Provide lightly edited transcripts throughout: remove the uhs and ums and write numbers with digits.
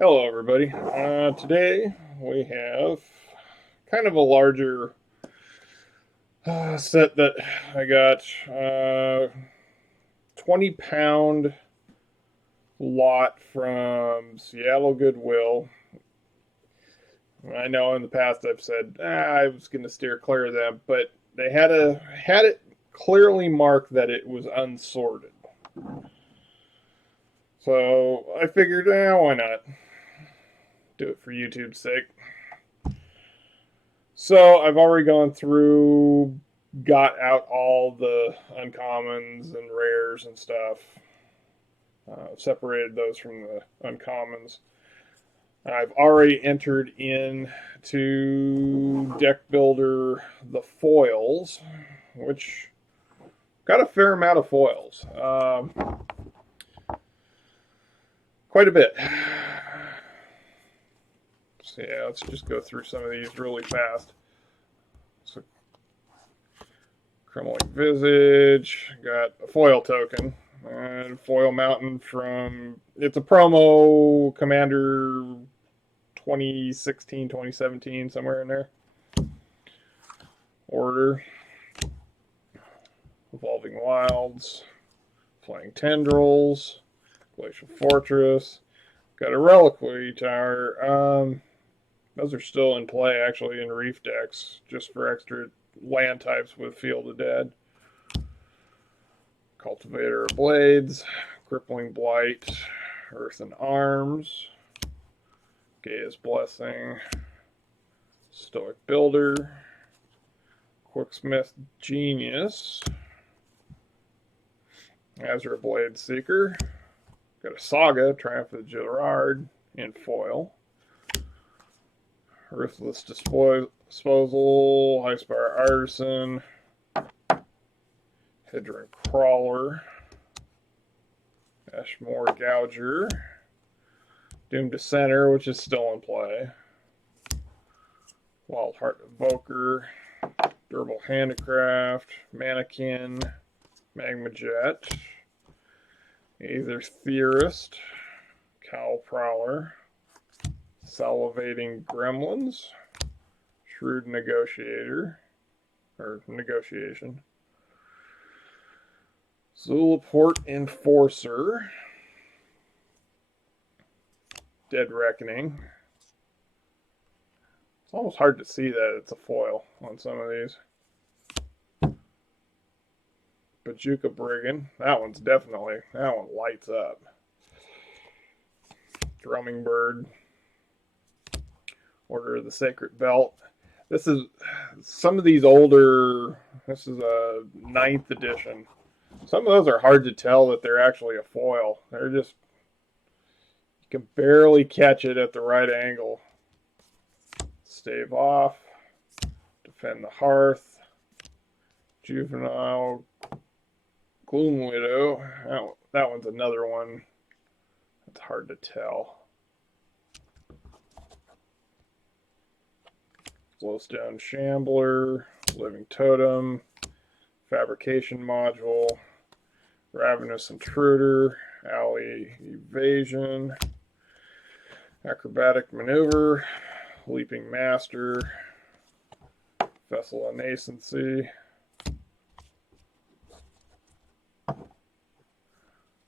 Hello, everybody. Today we have kind of a larger set that I got. 20-pound lot from Seattle Goodwill. I know in the past I've said I was going to steer clear of them, but they had it clearly marked that it was unsorted. So I figured, why not do it for YouTube's sake? So I've already gone through, got out all the uncommons and rares and stuff, separated those from the uncommons. I've already entered in to Deck Builder the foils, which got a fair amount of foils. Quite a bit. So yeah, let's just go through some of these really fast. So, Crumbling Visage, got a foil token, and Foil Mountain from, it's a promo Commander 2016, 2017, somewhere in there. Order, Evolving Wilds, Flying Tendrils, Glacial Fortress, got a Reliquary Tower. Those are still in play, actually, in Reef decks, just for extra land types with Field of Dead. Cultivator of Blades, Crippling Blight, Earthen Arms, Gaia's Blessing, Stoic Builder, Quicksmith Genius, Azure Blade Seeker, got a Saga, Triumph of the Gerard in foil, Ruthless Disposal, Highspire Artisan, Hedron Crawler, Ashmore Gouger, Doom Dissenter, which is still in play, Wild Heart Evoker, Durable Handicraft, Mannequin, Magma Jet, Aether Theorist, Cowl Prowler, Salivating Gremlins, Shrewd Negotiator, or Negotiation, Zulaport Enforcer, Dead Reckoning. It's almost hard to see that it's a foil on some of these. Bajuka Brigand, that one's definitely, that one lights up. Drumming Bird, Order of the Sacred Belt. This is some of these older, this is a 9th edition. Some of those are hard to tell that they're actually a foil. They're just, you can barely catch it at the right angle. Stave Off, Defend the Hearth, Juvenile Gloom Widow. That one's another one that's hard to tell. Glowstone Shambler, Living Totem, Fabrication Module, Ravenous Intruder, Alley Evasion, Acrobatic Maneuver, Leaping Master, Vessel of Nascency,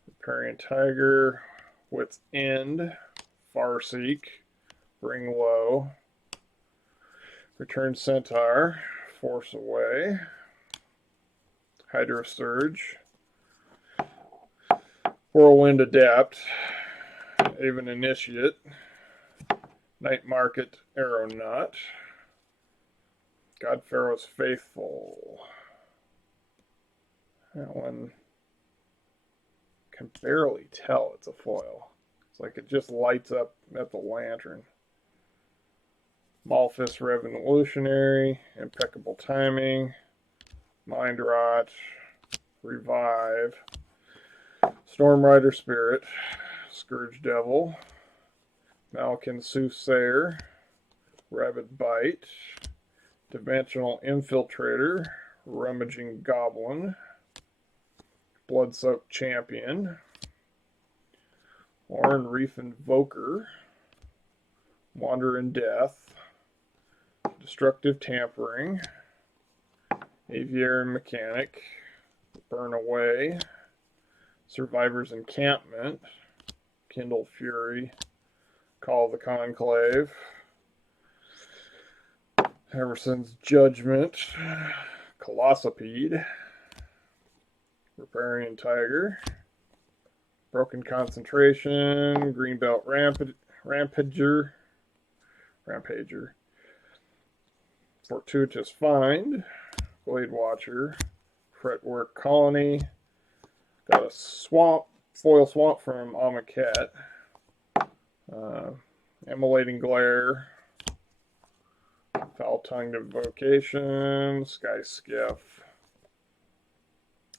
Riparian Tiger, Wit's End, Farseek, Bring Low, Return Centaur, Force Away, Hydro Surge, Whirlwind Adept, Aven Initiate, Night Market Aeronaut, God Pharaoh's Faithful. That one can barely tell it's a foil. It's like it just lights up at the lantern. Malphus Revolutionary, Impeccable Timing, Mind Rot, Revive, Storm Rider Spirit, Scourge Devil, Malkin Soothsayer, Rabid Bite, Dimensional Infiltrator, Rummaging Goblin, Blood-Soaked Champion, Oran Reef Invoker, Wandering Death, Destructive Tampering, Aviary Mechanic, Burn Away, Survivor's Encampment, Kindle Fury, Call of the Conclave, Everson's Judgment, Colossopede, Riparian Tiger, Broken Concentration, Greenbelt Rampager, Fortuitous Find, Blade Watcher, Fretwork Colony, got a foil swamp from Amaket, Immolating Glare, Foul-Tongued Invocation, Sky Skiff,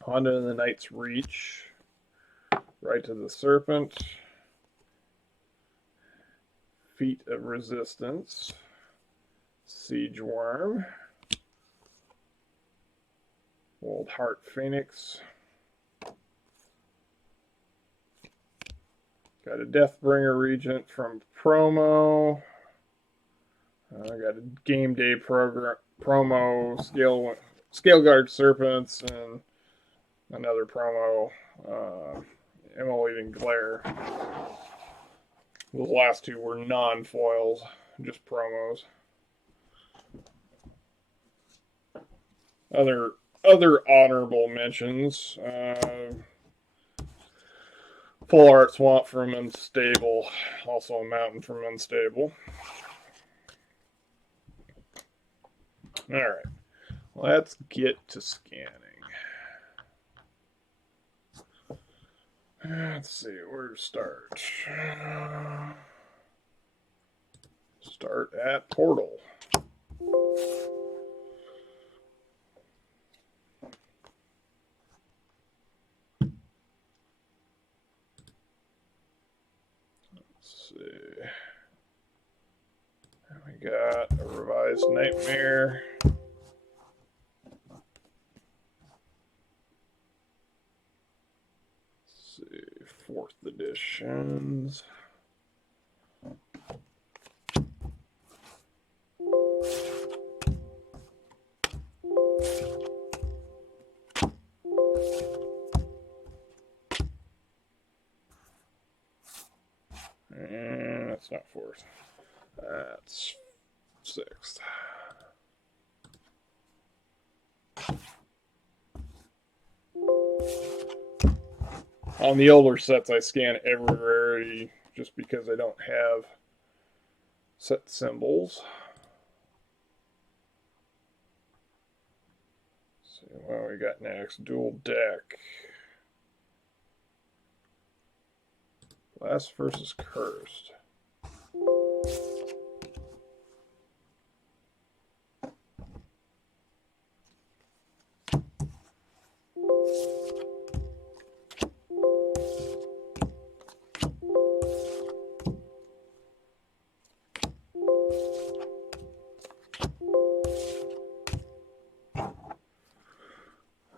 Honda and the Knight's Reach, Right to the Serpent, Feet of Resistance, Siege Worm, Old Heart Phoenix, got a Deathbringer Regent from promo. I got a Game Day promo, Scale Guard Serpents, and another promo, Immolating Glare. Those last two were non-foils, just promos. Other honorable mentions. Full Art Swamp from Unstable, also a mountain from Unstable. Alright, let's get to scanning. Let's see, where to start? Start at Portal. Let's see. We got a Revised Nightmare. Let's see, 4th editions. And that's not 4th. That's 6th. On the older sets, I scan every rarity just because I don't have set symbols. Let's see what we got next. Dual deck. Blast versus Cursed.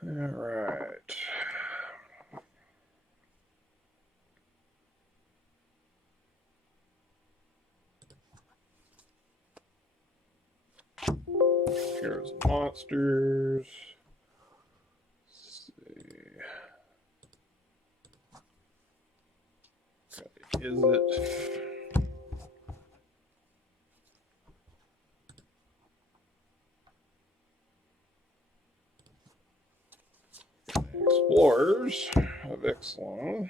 All right. Here's monsters. Let's see. Is it? Explorers of Ixalan.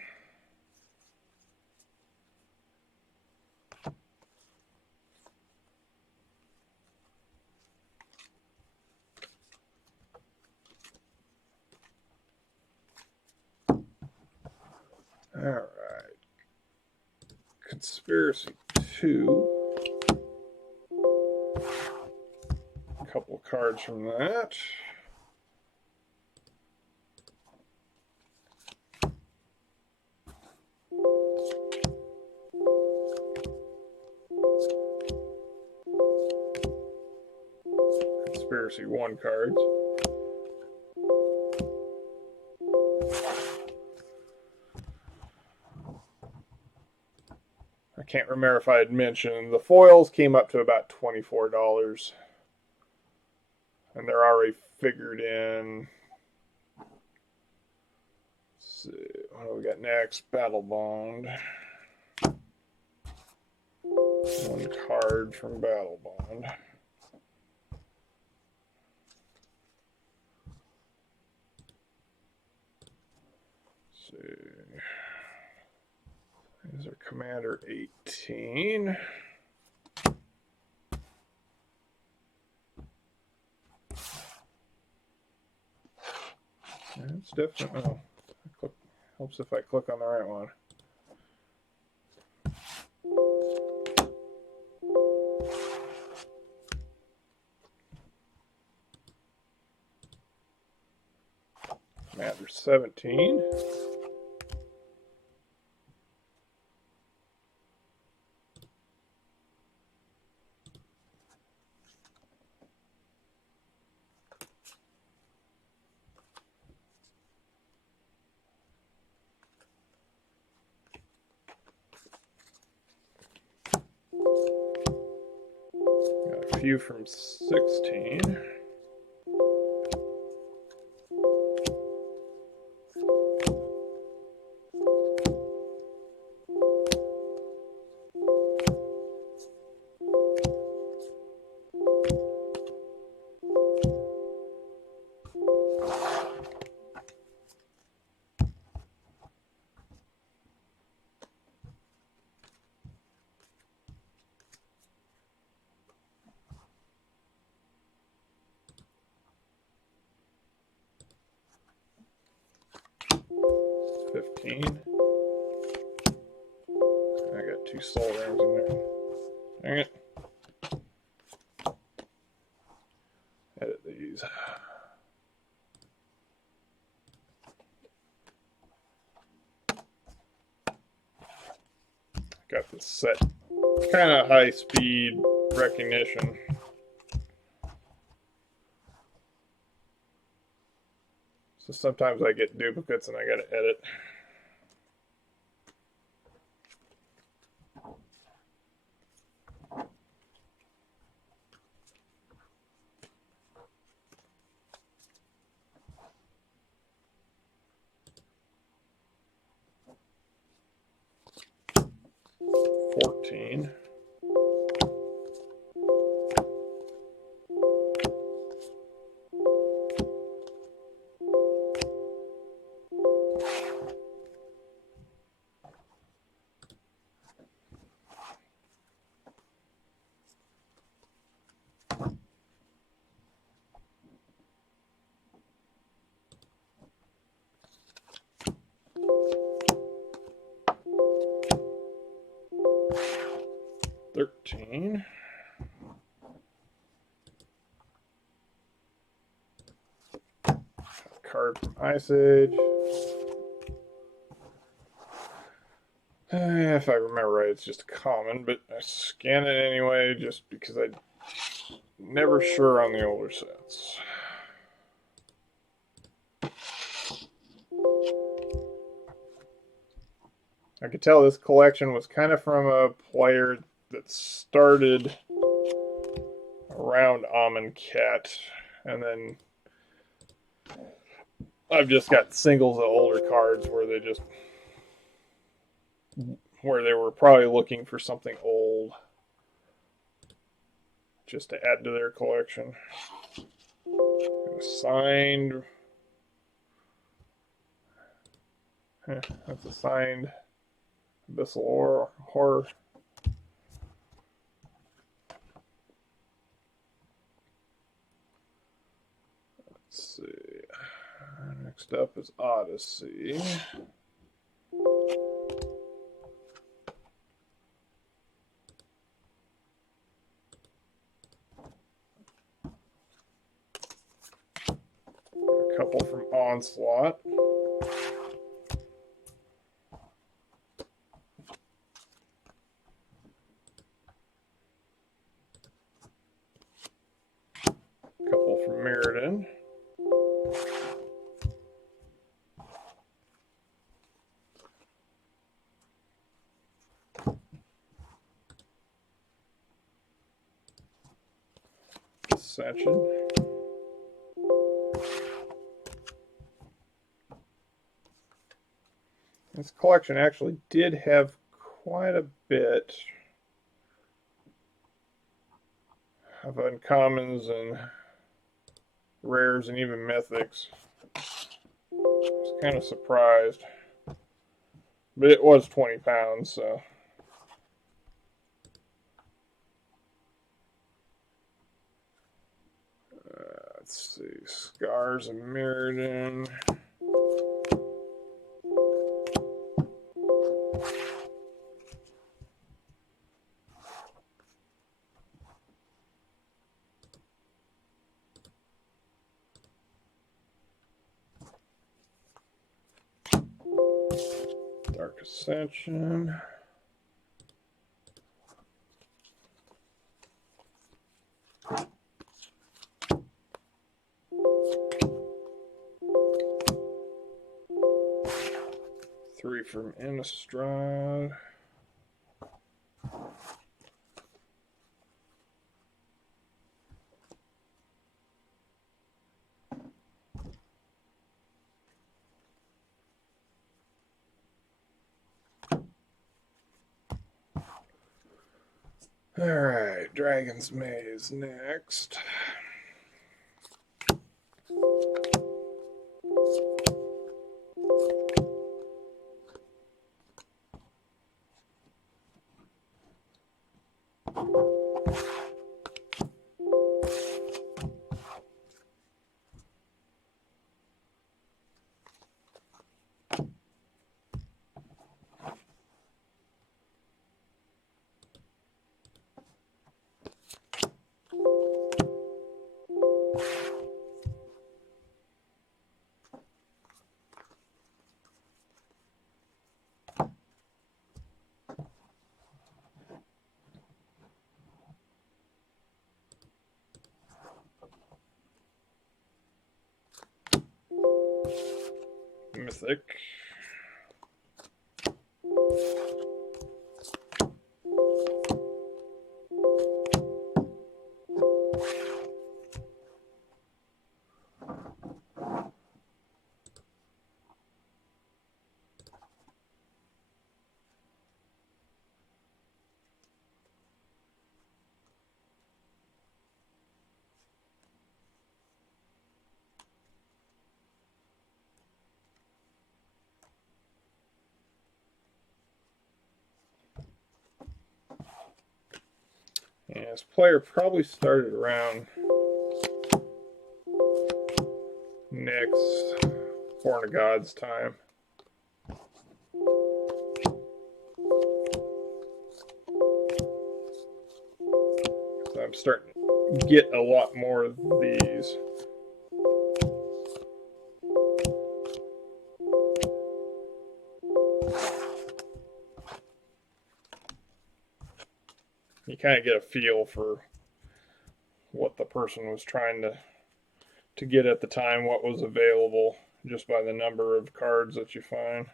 All right. Conspiracy 2. A couple of cards from that. Conspiracy 1 cards. I can't remember if I had mentioned the foils came up to about $24, and they're already figured in. Let's see, what do we got next? Battle Bond. One card from Battle Bond. Let's see. These are Commander 18. It's definitely. Oh, helps if I click on the right one. Commander 17. Got a few from 16. I got 2 soul rings in there. Dang it. Edit these. Got this set kind of high speed recognition. So sometimes I get duplicates and I gotta edit. $14. $13. Card from Ice Age. If I remember right, it's just common, but I scan it anyway just because I'm never sure on the older sets. I could tell this collection was kind of from a player that started around Amonkhet, and then I've just got singles of older cards where they were probably looking for something old just to add to their collection. Signed. That's a signed Abyssal Horror. Let's see. Next up is Odyssey. A couple from Onslaught. A couple from Meriden. Ascension. This collection actually did have quite a bit of uncommons and rares and even mythics. I was kind of surprised. But it was 20 pounds, so. Let's see. Scars of Mirrodin. Dark Ascension. Three from Innistrad. Alright, Dragon's Maze next. Mythic. Yeah, this player probably started around next Born of God's time. So I'm starting to get a lot more of these. You kind of get a feel for what the person was trying to get at the time, what was available, just by the number of cards that you find.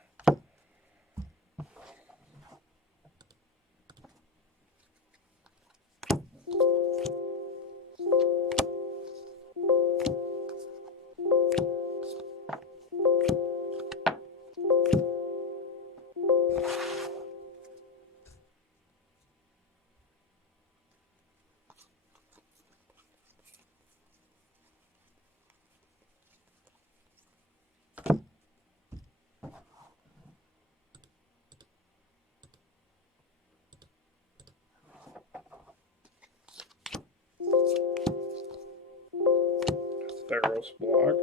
Theros block.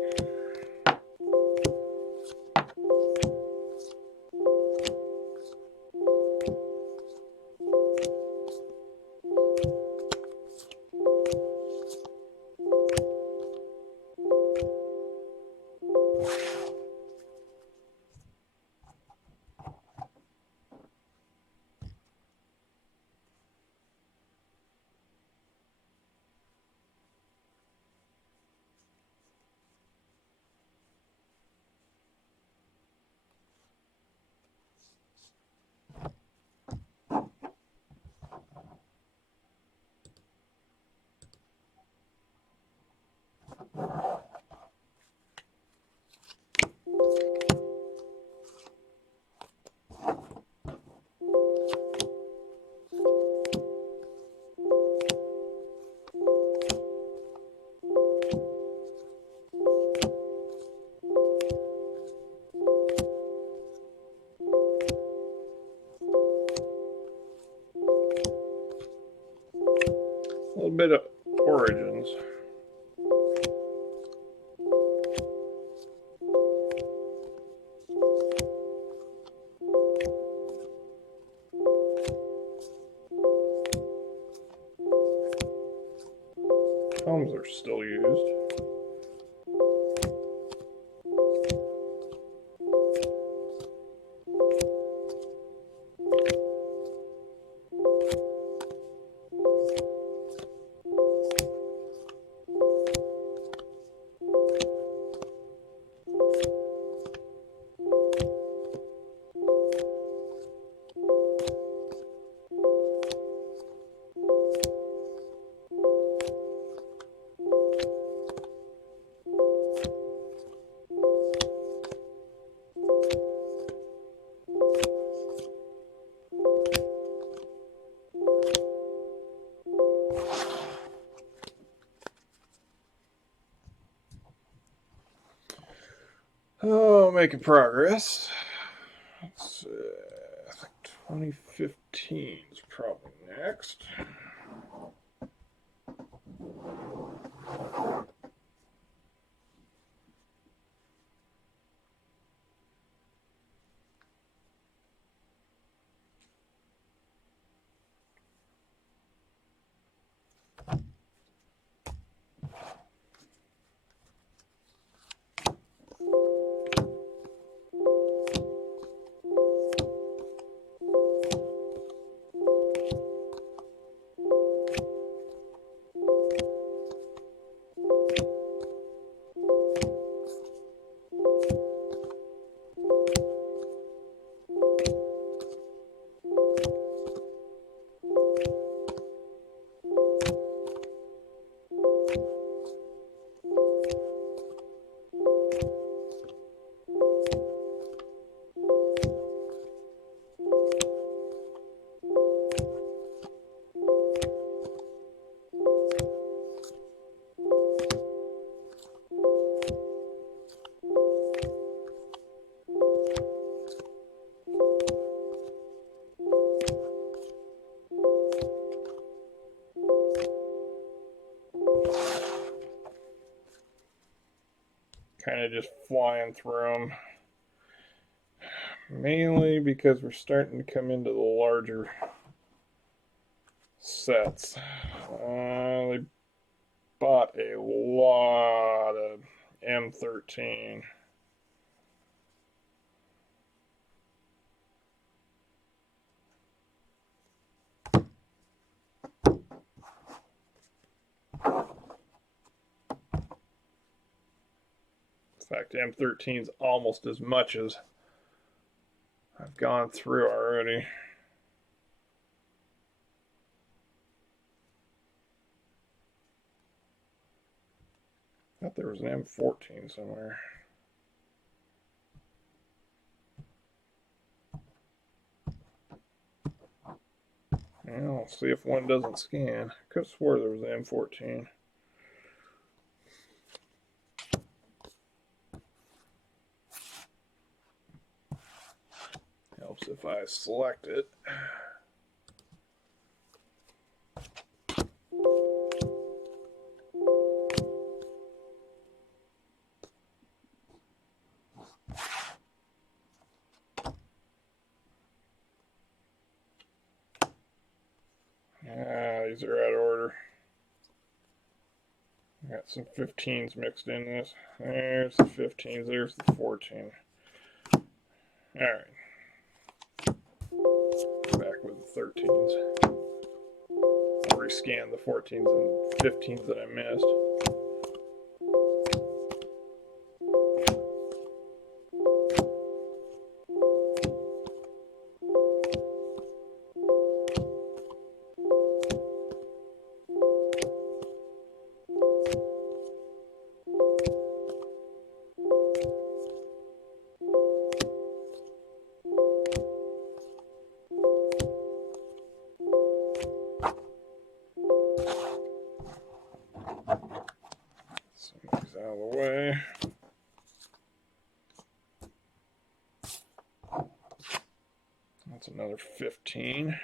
little bit of Origins. Combs are still used. Oh, making progress. Let's see. I think 2015 is probably next. Kind of just flying through them. Mainly because we're starting to come into the larger sets. They bought a lot of M13. In fact, M13 is almost as much as I've gone through already. I thought there was an M14 somewhere. Well, I'll see if one doesn't scan. I could have swore there was an M14. Helps if I select it. These are out of order. Got some 15s mixed in this. There's the 15s, there's the 14. Alright. Back with the 13s. I'll rescan the 14s and 15s that I missed. Out of the way. That's another 15.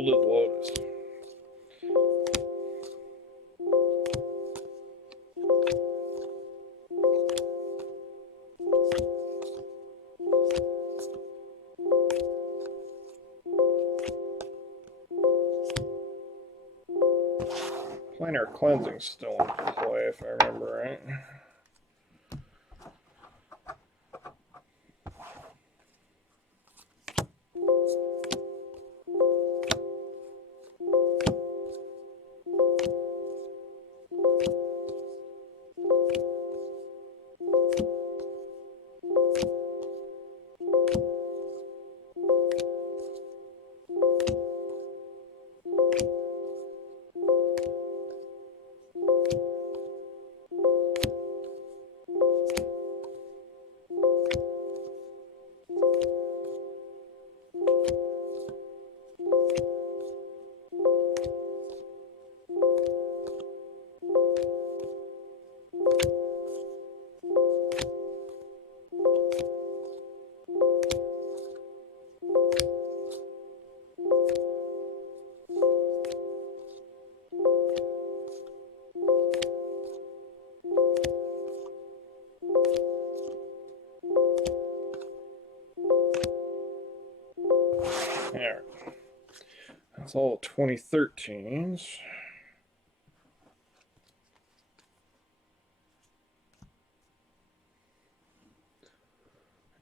cold as Lotus. Planar cleansing's still in play, if I remember right. There. That's all 2013s.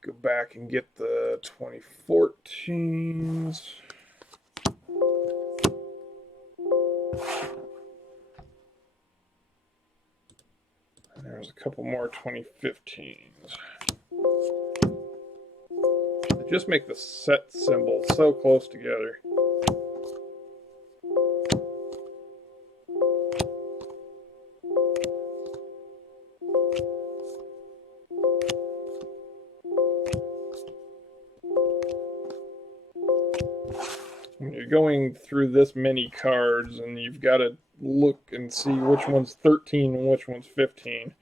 Go back and get the 2014s. And there's a couple more 2015s. They just make the set symbol so close together. When you're going through this many cards and you've got to look and see which one's 13 and which one's 15,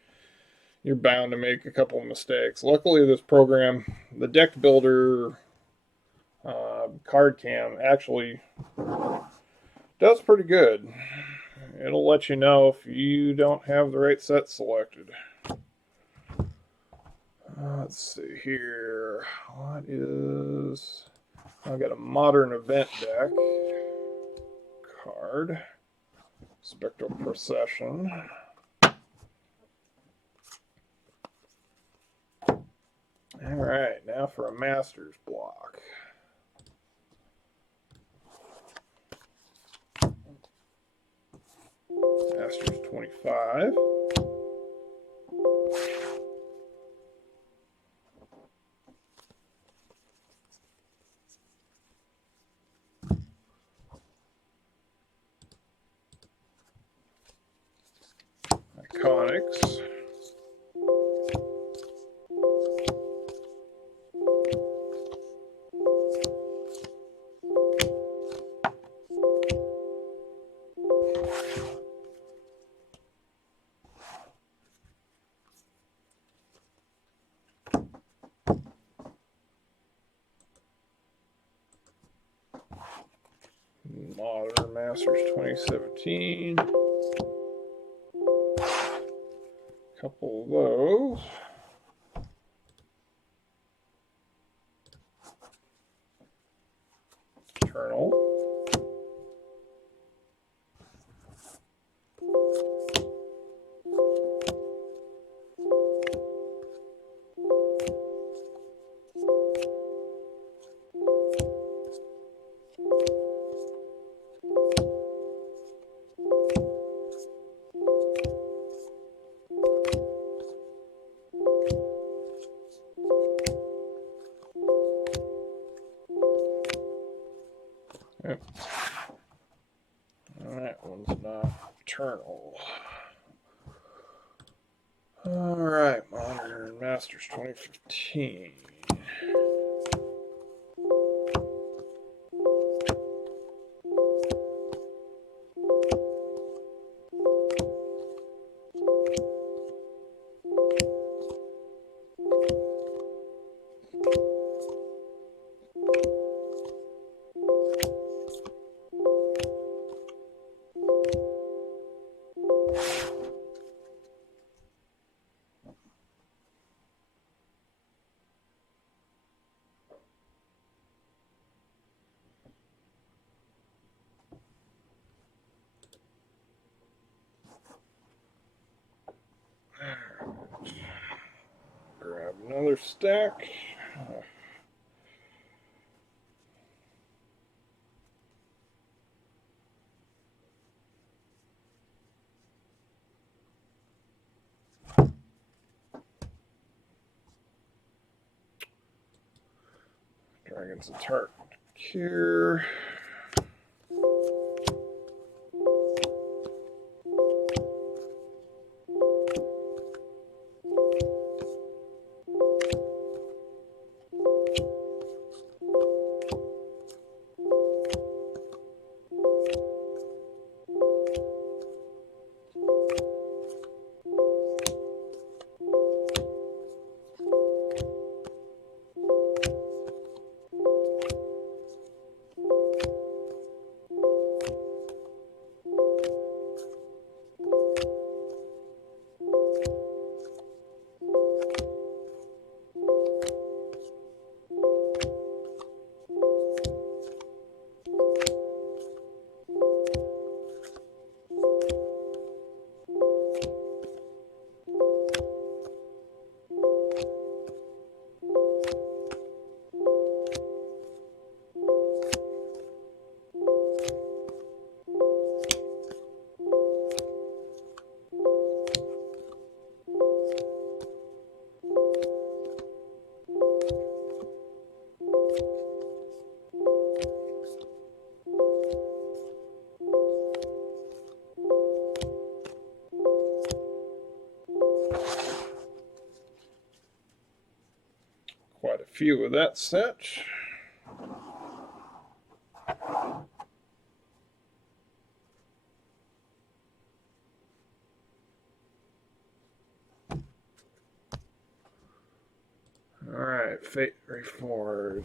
you're bound to make a couple of mistakes. Luckily, this program, the deck builder card cam, actually does pretty good. It'll let you know if you don't have the right set selected. Let's see here. What is... I've got a modern event deck card. Spectral Procession. Alright, now for a Masters block. Masters 25. Iconics. Modern Masters 2017. Couple of those. Eternal. Yep. That one's not eternal. Alright, Modern Masters 2015. another stack. Dragons and Tart here. Quite a few of that set. All right, Fate Reforge.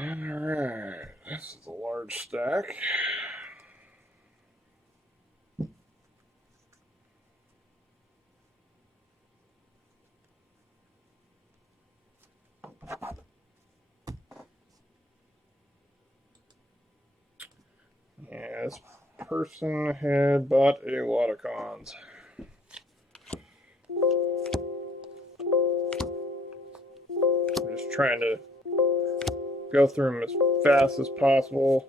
Alright, this is a large stack. Yeah, this person had bought a lot of cons. I'm just trying to go through them as fast as possible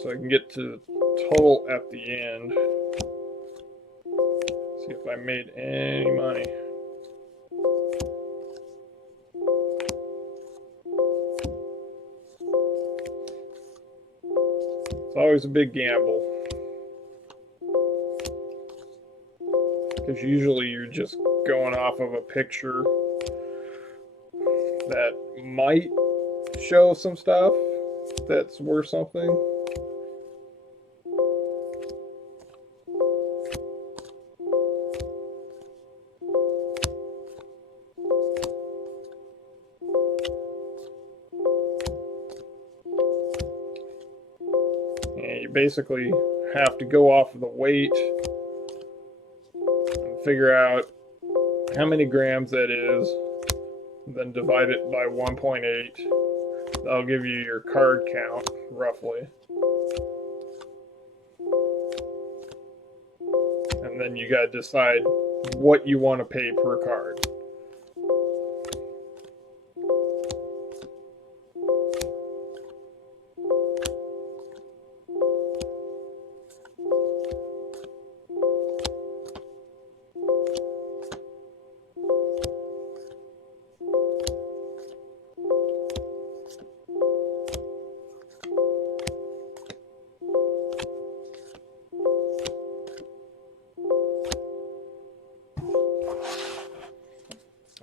so I can get to the total at the end. See if I made any money. It's always a big gamble, because usually you're just going off of a picture that might show some stuff that's worth something. And you basically have to go off of the weight and figure out how many grams that is, then divide it by 1.8. That'll give you your card count, roughly. And then you gotta decide what you want to pay per card.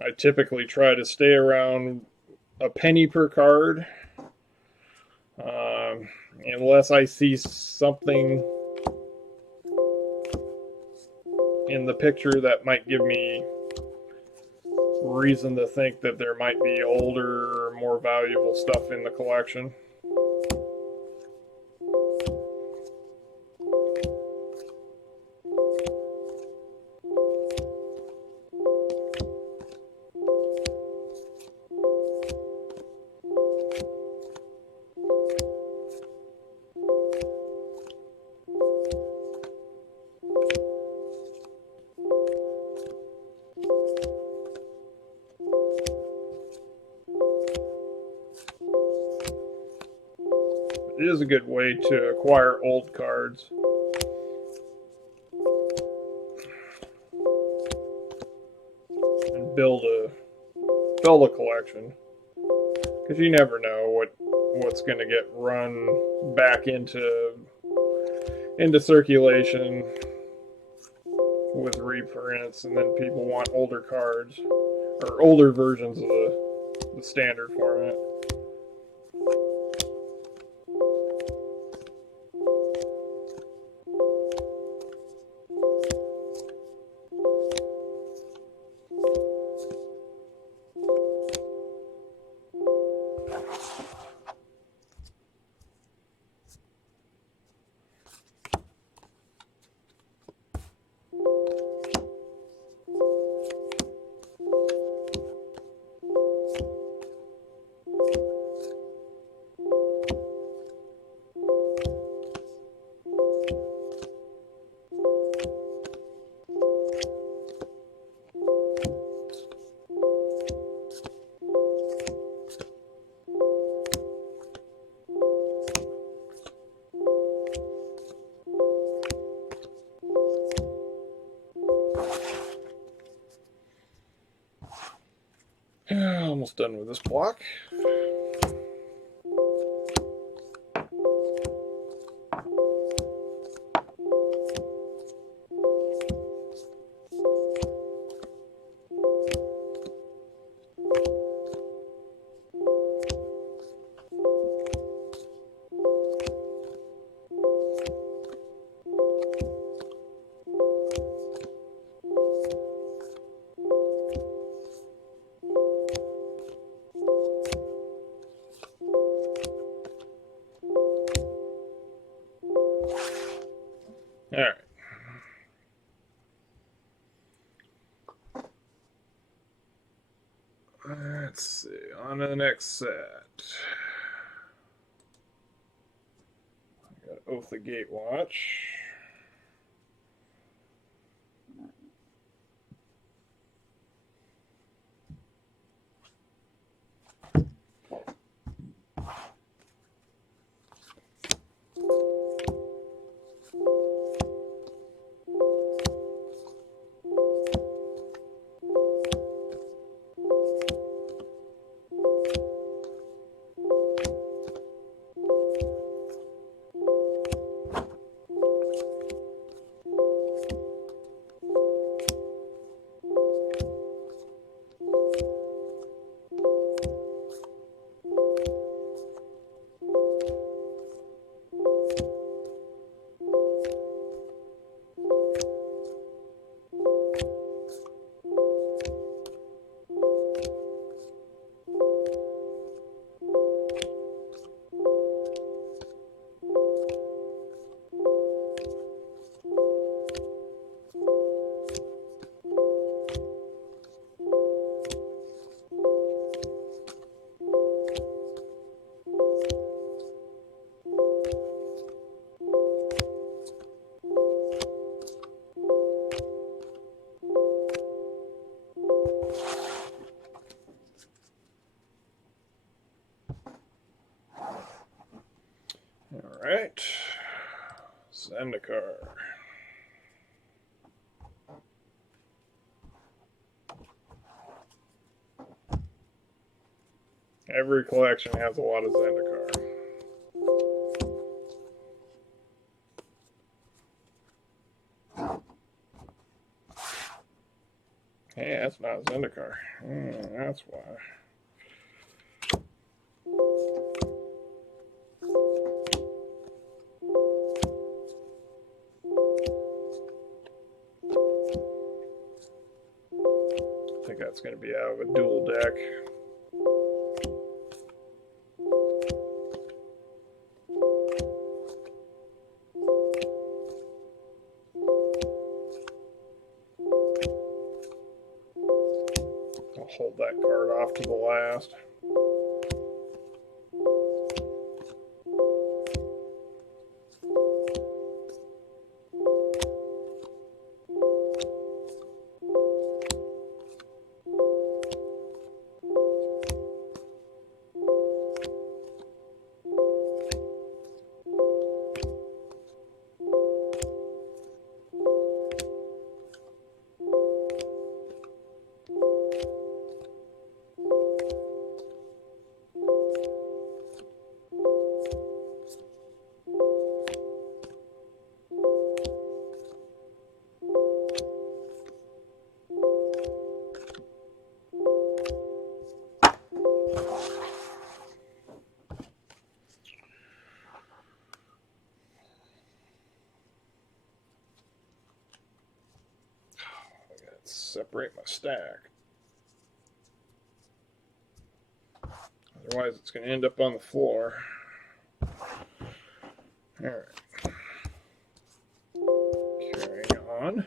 I typically try to stay around a penny per card, unless I see something in the picture that might give me reason to think that there might be older, more valuable stuff in the collection. It is a good way to acquire old cards. And build a collection. Because you never know what's going to get run back into circulation with reprints, and then people want older cards or older versions of the standard format. Almost done with this block. All right. Let's see. On to the next set. I got Oath of Gatewatch. All right. Zendikar. Every collection has a lot of Zendikar. Hey, that's not Zendikar. That's why. I think that's going to be out of a dual deck. I'll hold that card off to the last. Separate my stack. Otherwise, it's going to end up on the floor. All right. Carrying on.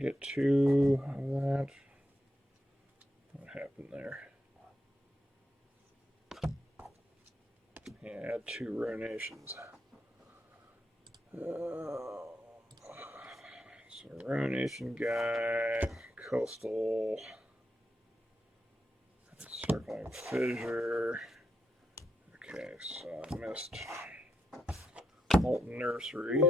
Get two of that. What happened there? Yeah, add two ruinations. So ruination guy, coastal, circling fissure. Okay, so I missed molten nursery.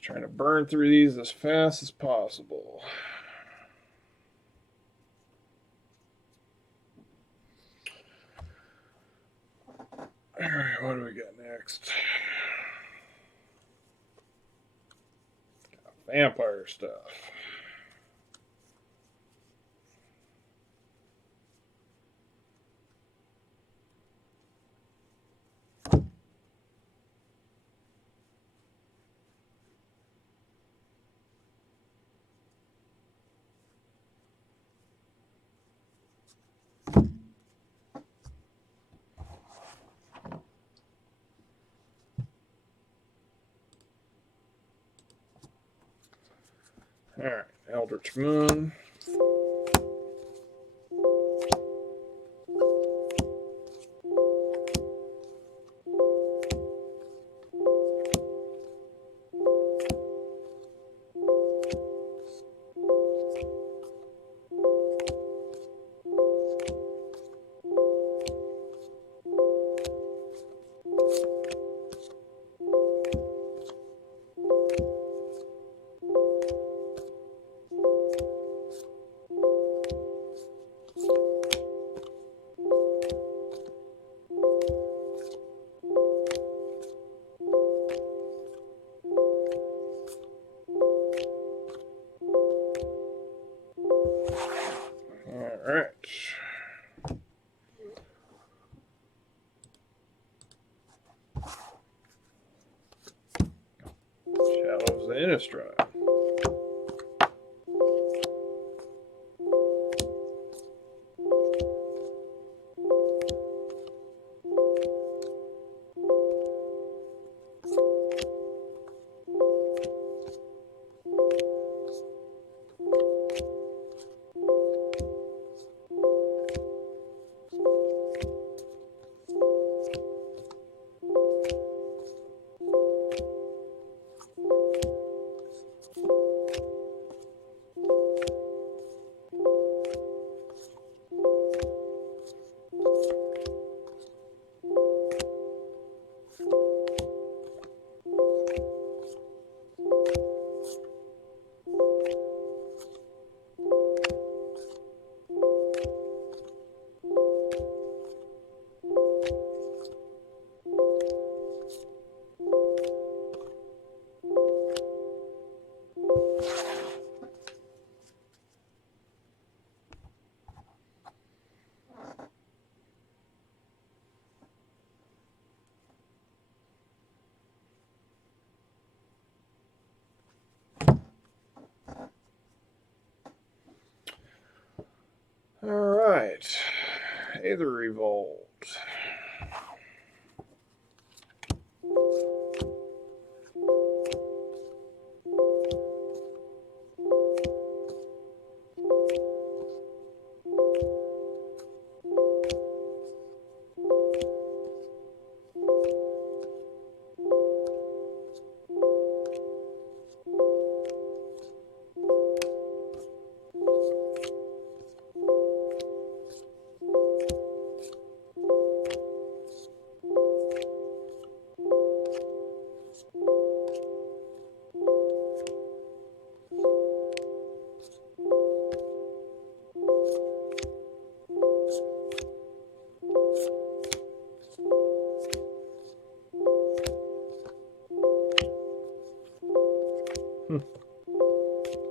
Trying to burn through these as fast as possible. All right, what do we got next? Vampire stuff. All right, Eldritch Moon. Shadows of Innistrad. All right, Aether Revolt.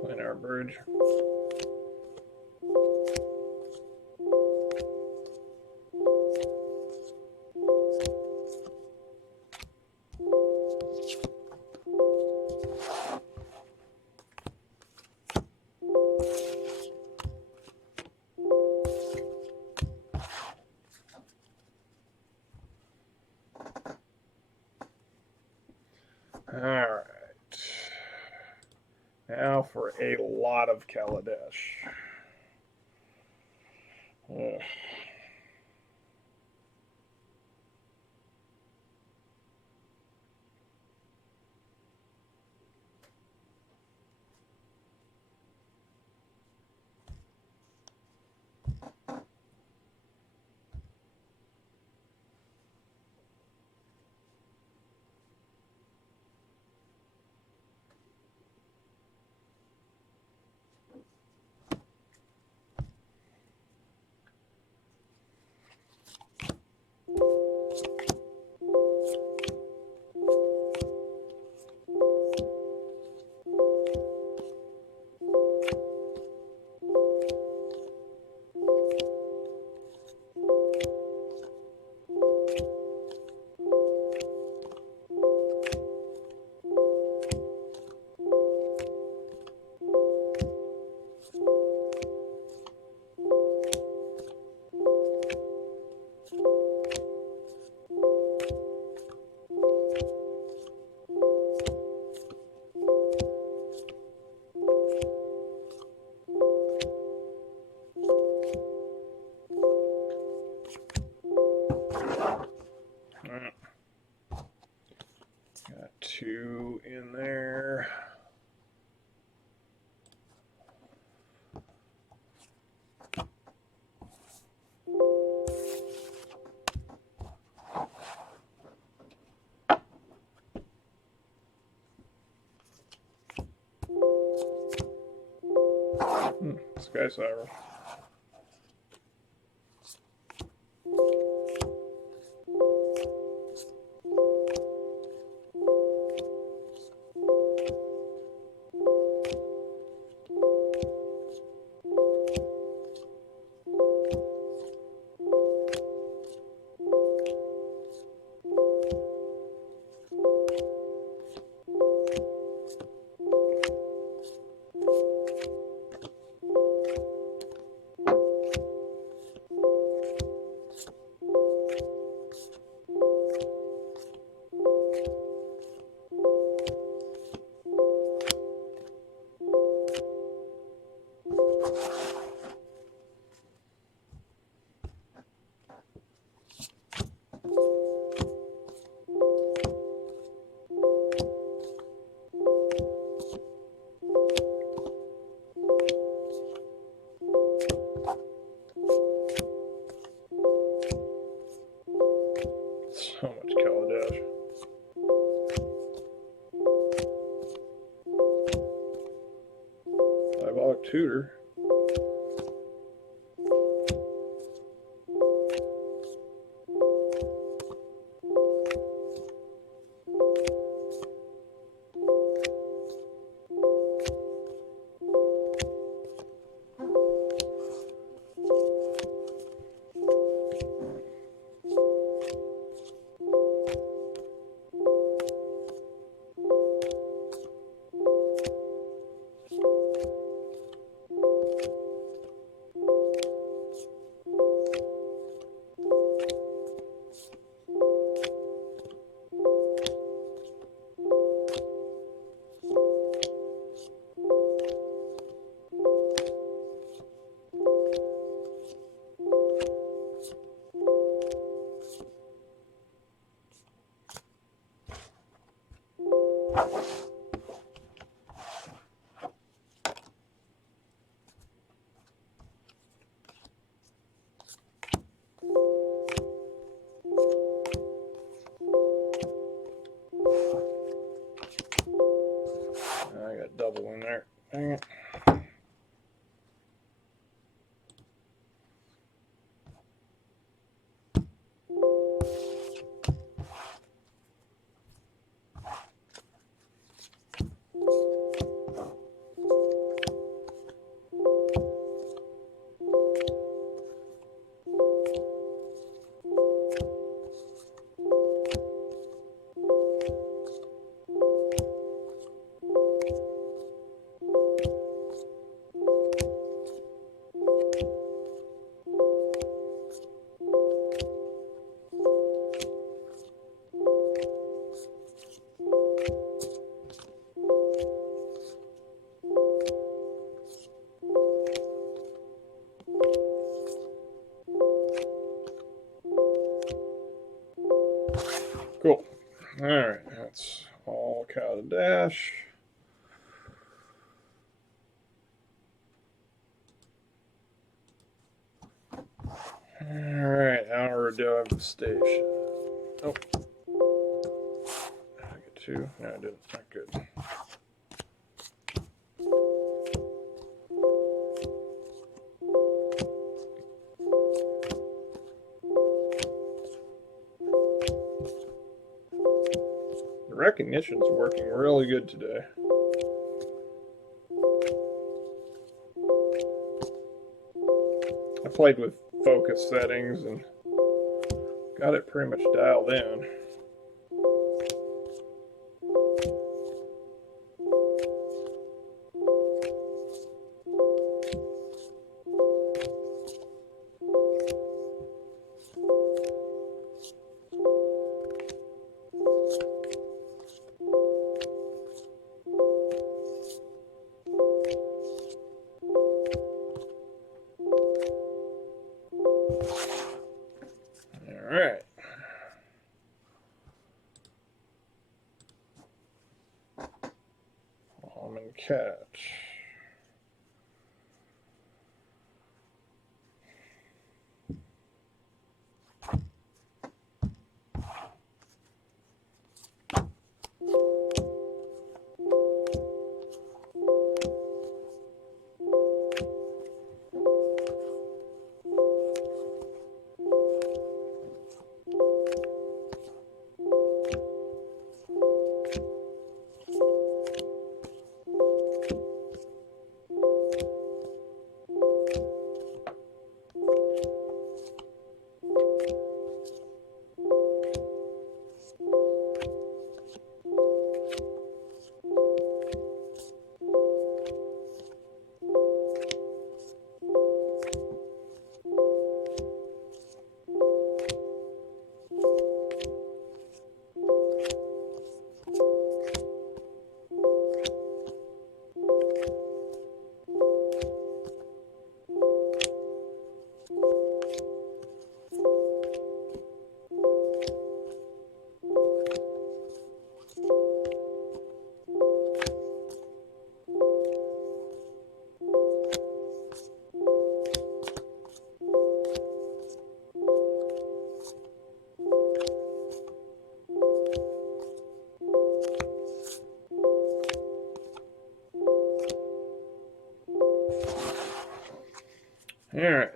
Playing our bridge. All right. Now for a lot of Kaladesh. Ugh. Got two in there. Sky Siren. tutor. I got double in there. Dang it. Cool. All right, that's all cow to dash. All right, hour do I have the station? Oh, I get two. No, I didn't. Not good. The recognition's working really good today. I played with focus settings and got it pretty much dialed in. All right. Almond catch.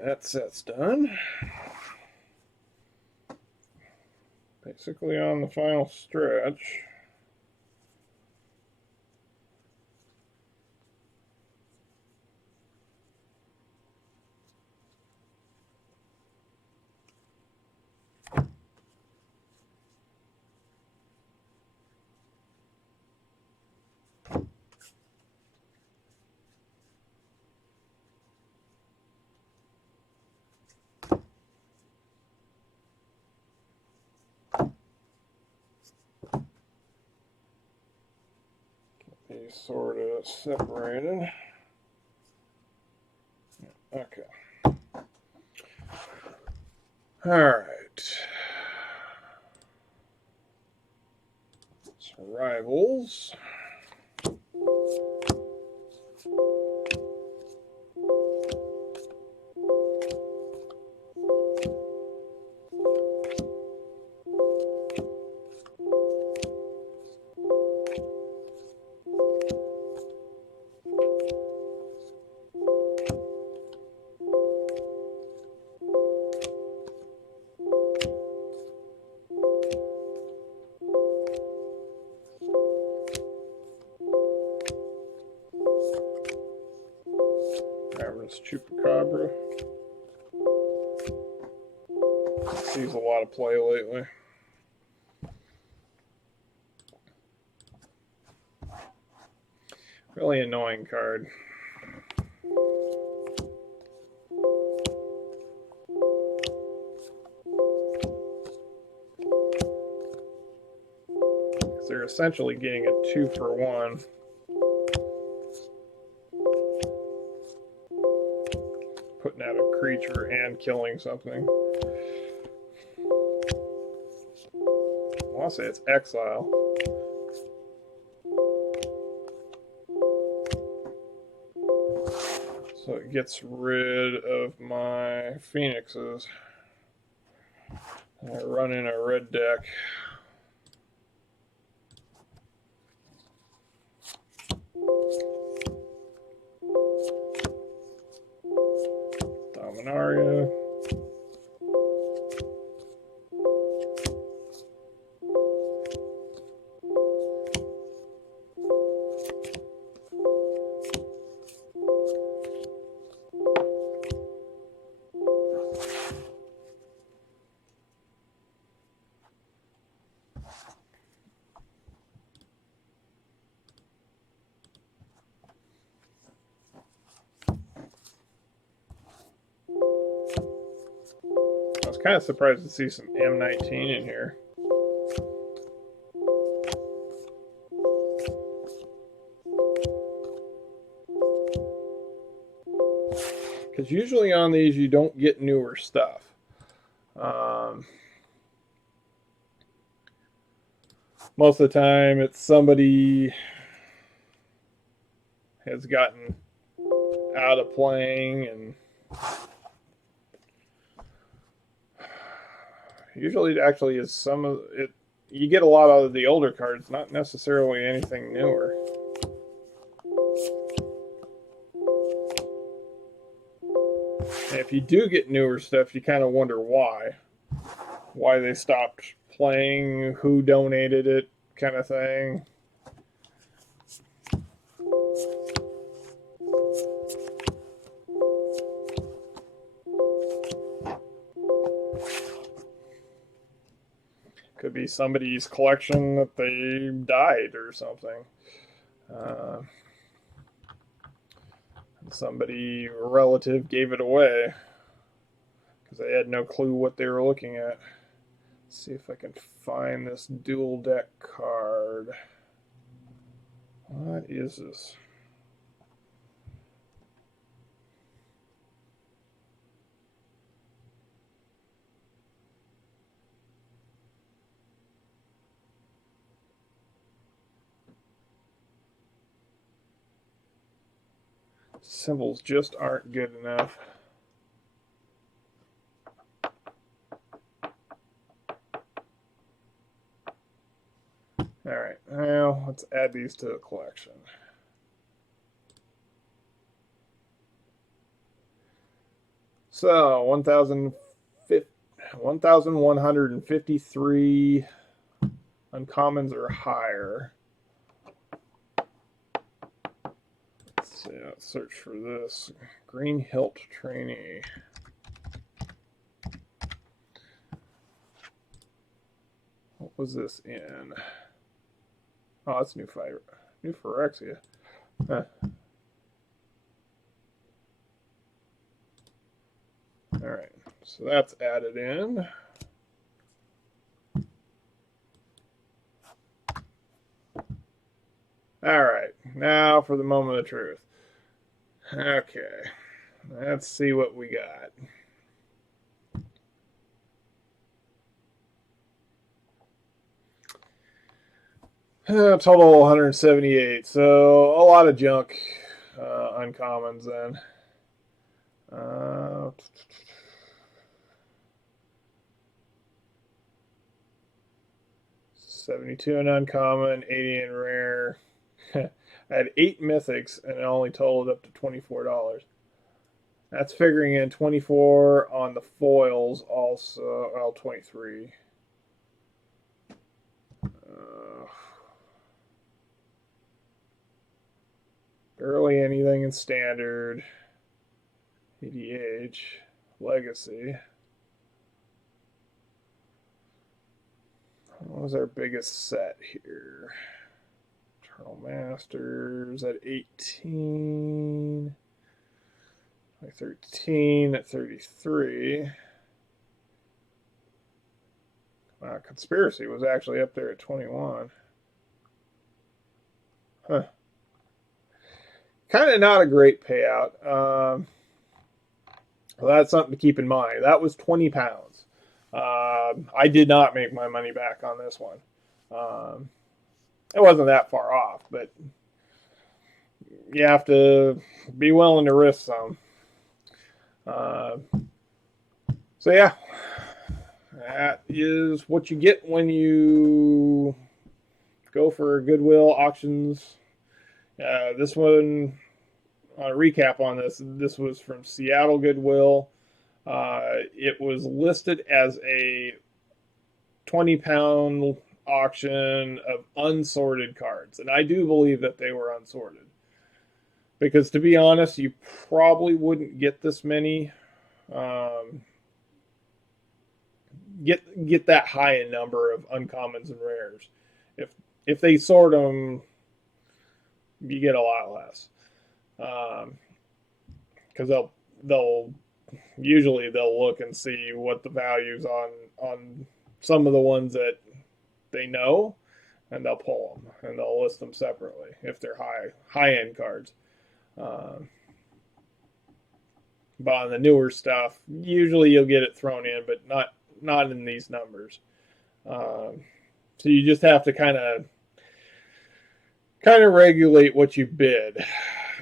that set's done. Basically on the final stretch. These sort of separated. Okay. All right. So rivals. Chupacabra. Sees a lot of play lately. Really annoying card. Because they're essentially getting a 2-for-1. Putting out a creature and killing something. I want to say it's exile. So it gets rid of my phoenixes. I run in a red deck. Dominaria. I was kind of surprised to see some M19 in here. Because usually on these you don't get newer stuff. Most of the time it's somebody has gotten out of playing, and usually it actually is some of it. You get a lot out of the older cards, not necessarily anything newer. And if you do get newer stuff, you kind of wonder why they stopped playing, who donated it, kind of thing. Could be somebody's collection that they died or something. Somebody, a relative, gave it away because they had no clue what they were looking at. Let's see if I can find this dual deck card. What is this? Symbols just aren't good enough. Alright, now let's add these to the collection. So 1,153 uncommons or higher. Let's see, let's search for this. Green Hilt Trainee. What was this in? Oh, that's new fiber. New Phyrexia. Huh. Alright, so that's added in. Alright, now for the moment of truth. Okay, let's see what we got. Total 178, so a lot of junk uncommons then. 72 in uncommon, 80 in rare. I had 8 mythics and it only totaled up to $24. That's figuring in 24 on the foils also. Well, 23. Barely anything in standard. EDH. Legacy. What was our biggest set here? Eternal Masters at 18. 13 at 33. Conspiracy was actually up there at 21. Huh. Kind of not a great payout. Well, that's something to keep in mind. That was 20 pounds. I did not make my money back on this one. It wasn't that far off, but you have to be willing to risk some. So yeah, that is what you get when you go for Goodwill auctions. This one, on a recap on this was from Seattle Goodwill. It was listed as a 20-pound auction of unsorted cards, and I do believe that they were unsorted. Because to be honest, you probably wouldn't get this many, get that high a number of uncommons and rares. If they sort them, you get a lot less. Because they'll usually look and see what the values on some of the ones that they know, and they'll pull them and they'll list them separately if they're high end cards. But on the newer stuff, usually you'll get it thrown in, but not in these numbers. So you just have to kind of regulate what you bid.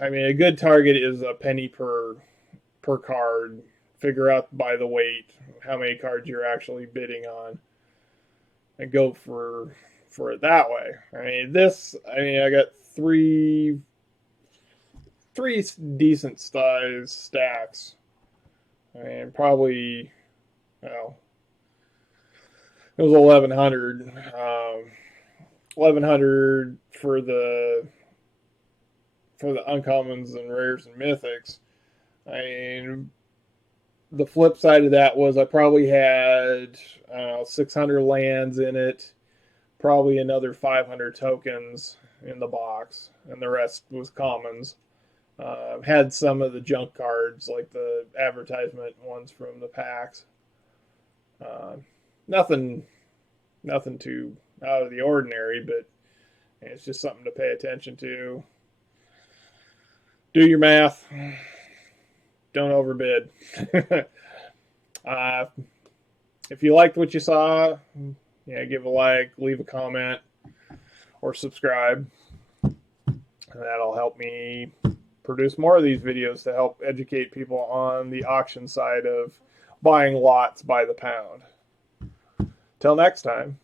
I mean, a good target is a penny per card. Figure out by the weight how many cards you're actually bidding on, and go for it that way. I got three decent size stacks. I mean, probably, it was 1,100. 1,100 for the uncommons and rares and mythics. I mean, the flip side of that was I probably had 600 lands in it, probably another 500 tokens in the box, and the rest was commons. Had some of the junk cards, like the advertisement ones from the packs. Nothing too out of the ordinary, but it's just something to pay attention to. Do your math. Don't overbid. If you liked what you saw, give a like, leave a comment, or subscribe. And that'll help me produce more of these videos to help educate people on the auction side of buying lots by the pound. Till next time.